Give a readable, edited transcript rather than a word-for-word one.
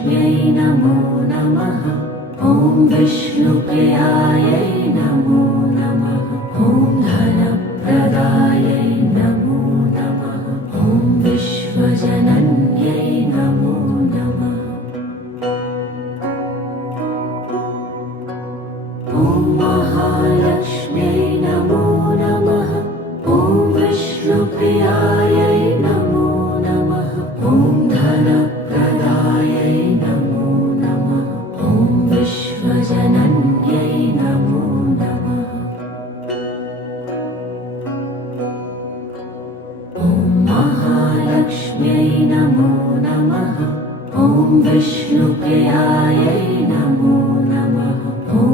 महालक्ष्म्यै नमो नमः। ॐ विष्णुप्रियायै नमो नमः। ॐ धनप्रदायै नमो नमः। ॐ विश्वजनन्यै नमो नमः। ॐ महालक्ष्म्यै नमो नमः। ॐ विष्णुप्रियायै नमो नमः। ॐ धनप्रदायै नमो नमः। ॐ विश्वजनन्यै नमो नमः। ॐ महालक्ष्म्यै नमो नमः। ॐ विष्णुप्रियायै नमो नमः। ॐ